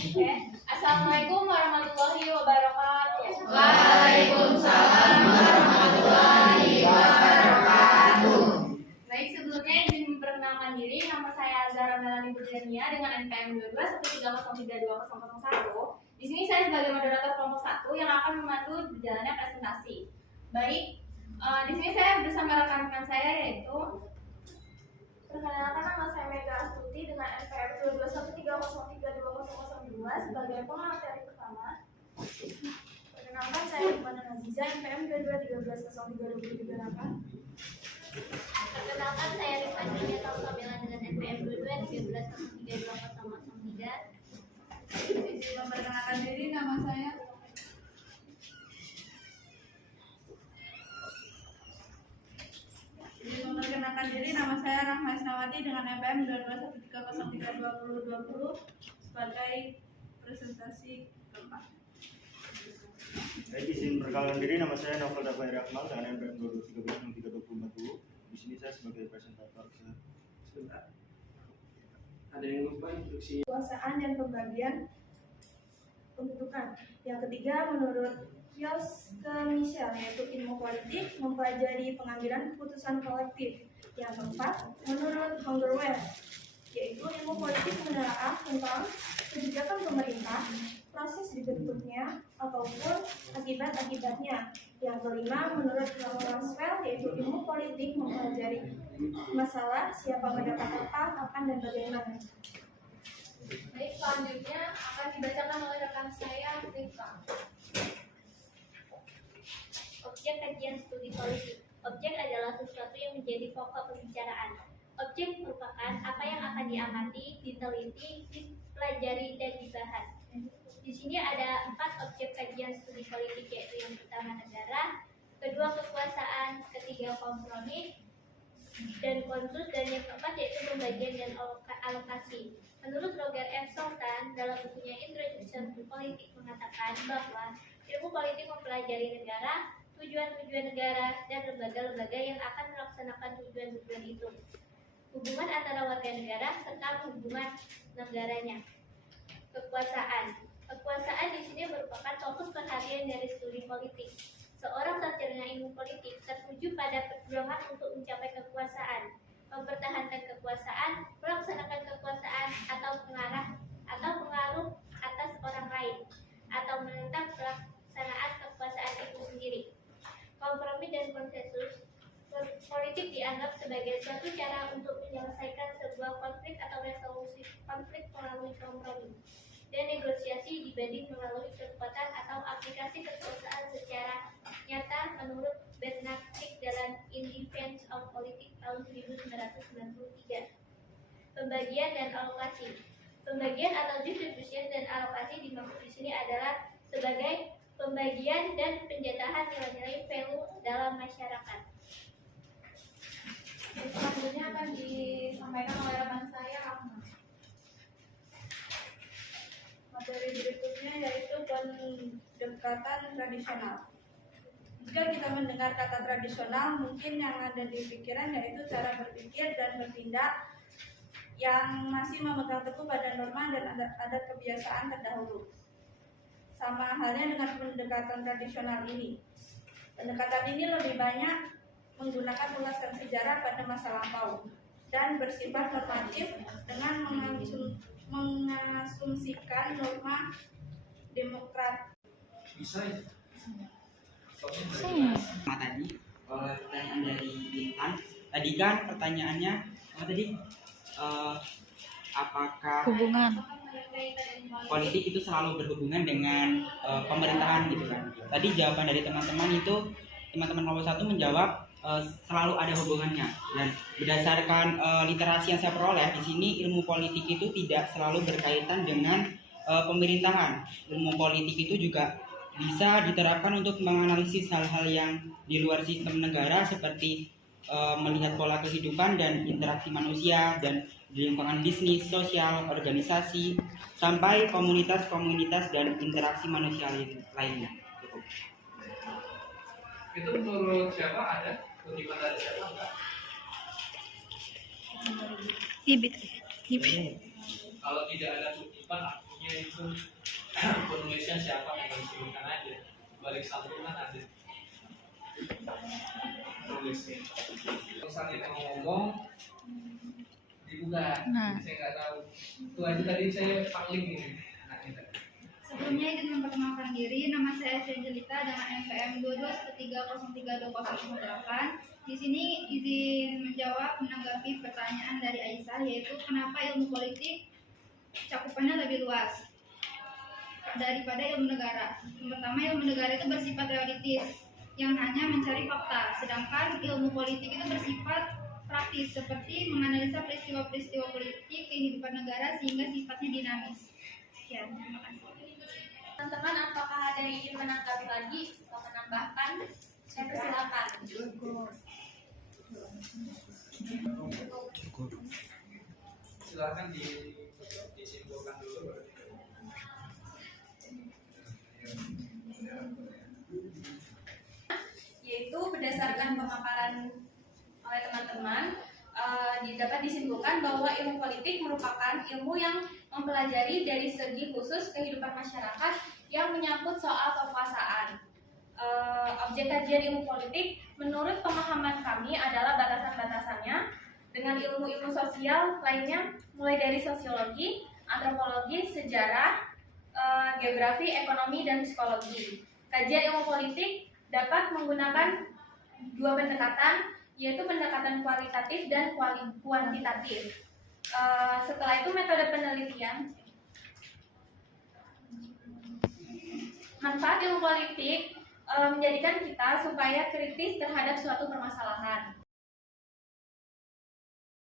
Oke. Assalamualaikum warahmatullahi wabarakatuh. Waalaikumsalam warahmatullahi wabarakatuh. Baik, sebelumnya izin memperkenalkan diri. Nama saya Zara Melani Putriania dengan NPM 2213032001. Di sini saya sebagai moderator kelompok 1 yang akan memandu berjalannya presentasi. Baik, di sini saya bersama rekan-rekan saya yaitu perkenalkan, nama saya Mega Astuti dengan NPM 2213032002 sebagai pemateri pertama. Perkenalkan, saya Iqbal Aziza NPM 2213032038. Perkenalkan, saya Rifat Julieta Sabila dengan NPM 2213032003. Izin memperkenalkan diri, nama saya Rahma Isnawati dengan NPM 2213032020 sebagai presentasi keempat. Baik, izin perkenalkan diri, nama saya Novel Dabai Rahmal dengan NPM 2213032040. Di sini saya sebagai presentator. Sebentar. Ada yang lupa instruksi. Kekuasaan dan pembagian kedudukan. Yang ketiga, menurut Kioske Michel, yaitu ilmu politik mempelajari pengambilan keputusan kolektif. Yang keempat, menurut Hungerware, yaitu ilmu politik menelaah tentang kebijakan pemerintah, proses dibentuknya ataupun akibat-akibatnya. Yang kelima, menurut Maxwell, yaitu ilmu politik mempelajari masalah siapa mendapat apa, kapan, dan bagaimana. Baik, selanjutnya akan dibacakan oleh rekan saya, Rifka. Objek kajian studi politik. Objek adalah sesuatu yang menjadi pokok pembicaraan. Objek merupakan apa yang akan diamati, diteliti, dipelajari, dan dibahas. Di sini ada 4 objek kajian studi politik, yaitu yang pertama negara, kedua kekuasaan, ketiga kompromi dan konsus, dan yang keempat yaitu pembagian dan alokasi. Menurut Roger F. Sultan dalam bukunya Introduction to Politics mengatakan bahwa ilmu politik mempelajari negara, tujuan-tujuan negara, dan lembaga-lembaga yang akan melaksanakan tujuan-tujuan itu, hubungan antara warga negara serta hubungan negaranya. Kekuasaan. Kekuasaan di sini merupakan fokus perhatian dari studi politik. Seorang sarjana ilmu politik tertuju pada perjuangan untuk mencapai kekuasaan, mempertahankan kekuasaan, melaksanakan kekuasaan, atau pengaruh atas orang lain, atau menentang pelaksanaan kekuasaan itu sendiri. Kompromi dan konsensus. Politik dianggap sebagai suatu cara untuk menyelesaikan sebuah konflik atau resolusi konflik melalui kompromi dan negosiasi dibanding melalui kekuatan atau aplikasi kekuasaan secara nyata menurut Bernard Crick dalam In Defense of Politics tahun 1993. Pembagian dan alokasi. Pembagian atau distribution dan alokasi dimaksud di sini adalah sebagai pembagian dan penjatahan nilai-nilai value dalam masyarakat. Selanjutnya akan disampaikan oleh rekan saya, Ahmad. Materi berikutnya yaitu pendekatan tradisional. Jika kita mendengar kata tradisional, mungkin yang ada di pikiran yaitu cara berpikir dan bertindak yang masih memegang teguh pada norma dan adat kebiasaan terdahulu. Sama halnya dengan pendekatan tradisional ini. Pendekatan ini lebih banyak menggunakan ulasan sejarah pada masa lampau dan bersifat normatif dengan mengasumsikan norma demokrat. Bisa ya? Tadi oleh pertanyaan dari Intan, tadi kan pertanyaannya apakah hubungan politik itu selalu berhubungan dengan pemerintahan gitu kan? Tadi jawaban dari teman-teman kelompok 1 menjawab selalu ada hubungannya, dan berdasarkan literasi yang saya peroleh di sini, ilmu politik itu tidak selalu berkaitan dengan pemerintahan. Ilmu politik itu juga bisa diterapkan untuk menganalisis hal-hal yang di luar sistem negara seperti melihat pola kehidupan dan interaksi manusia dan di lingkungan bisnis, sosial, organisasi, sampai komunitas-komunitas dan interaksi manusia lainnya. Itu menurut siapa ada? Kutipan dari siapa enggak? ibit Kalau tidak ada kutipan, artinya satunya itu penulisnya siapa yang disebutkan aja. Balik satu kan ada penulisnya. Misalnya kalau ngomong dibuka, saya nggak tahu. Itu aja tadi saya pangling ini. Nah, ini. Sebelumnya izin memperkenalkan diri, nama saya Angelita dengan NPM 22132008. Di sini izin menjawab menanggapi pertanyaan dari Aisyah, yaitu kenapa ilmu politik cakupannya lebih luas daripada ilmu negara. Yang pertama, ilmu negara itu bersifat teoritis yang hanya mencari fakta, sedangkan ilmu politik itu bersifat praktis seperti menganalisa peristiwa-peristiwa politik kehidupan negara sehingga sifatnya dinamis. Sekian, terima kasih. Teman-teman, apakah ada yang ingin menanggapi lagi atau menambahkan? Saya persilakan. Silakan disimpulkan dulu. Yaitu berdasarkan pemaparan oleh teman-teman, dapat disimpulkan bahwa ilmu politik merupakan ilmu yang mempelajari dari segi khusus kehidupan masyarakat yang menyangkut soal kekuasaan. Objek kajian ilmu politik menurut pemahaman kami adalah batasan-batasannya dengan ilmu-ilmu sosial lainnya, mulai dari sosiologi, antropologi, sejarah, geografi, ekonomi, dan psikologi. Kajian ilmu politik dapat menggunakan dua pendekatan, yaitu pendekatan kualitatif dan kuantitatif. Setelah itu metode penelitian. Manfaat ilmu politik menjadikan kita supaya kritis terhadap suatu permasalahan.